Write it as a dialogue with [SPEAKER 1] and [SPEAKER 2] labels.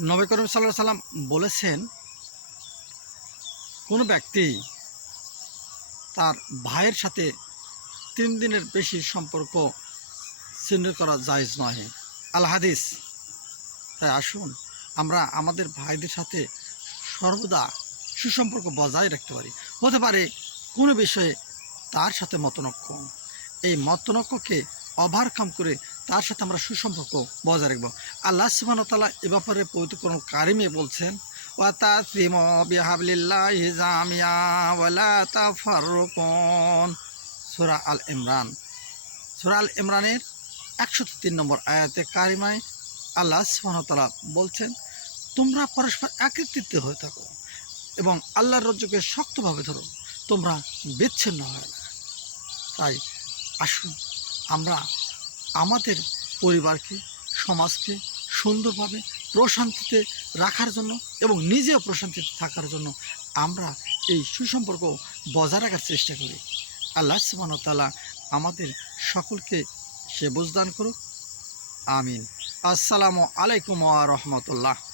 [SPEAKER 1] নবী করিম সাল্লাহ সাল্লাম বলেছেন, কোনো ব্যক্তি তার ভাইয়ের সাথে তিন দিনের বেশি সম্পর্ক ছিন্ন করা জায়জ নয় আল হাদিস, তাই আসুন আমরা আমাদের ভাইদের সাথে সর্বদা সুসম্পর্ক বজায় রাখতে পারি। হতে পারে কোনো বিষয়ে তার সাথে মতনক্ষ এই মতনক্যকে ওভারকাম করে তার সাথে আমরা সুসম্পর্ক বজায় রাখব। আল্লাহ সুবাহতাল্লাহ এ ব্যাপারে পবিত্র কোন কারিমে বলছেন ওয়াতাসিম বিহাবলিল্লাহি জামিয়া ওয়ালা তাফাররুকুন। সূরা আল ইমরান। সূরা আল ইমরানের একশো তিন নম্বর আয়াতে কারিমায় আল্লাহ সুবাহতাল্লাহ বলছেন, তোমরা পরস্পর একত্রিত হয়ে থাকো এবং আল্লাহর রজ্জুকে শক্তভাবে ধরো। তোমরা বিচ্ছিন্ন হয় না। তাই আসুন, আমরা আমাদের পরিবারকে, সমাজকে সুন্দরভাবে প্রশান্তিতে রাখার জন্য এবং নিজেও প্রশান্তিতে থাকার জন্য আমরা এই সুসম্পর্ক বজায় রাখার চেষ্টা করি। আল্লাহ সুবাহতালা আমাদের সকলকে সে বুঝদান করুক। আমিন। আসসালামু আলাইকুম রহমতুল্লাহ।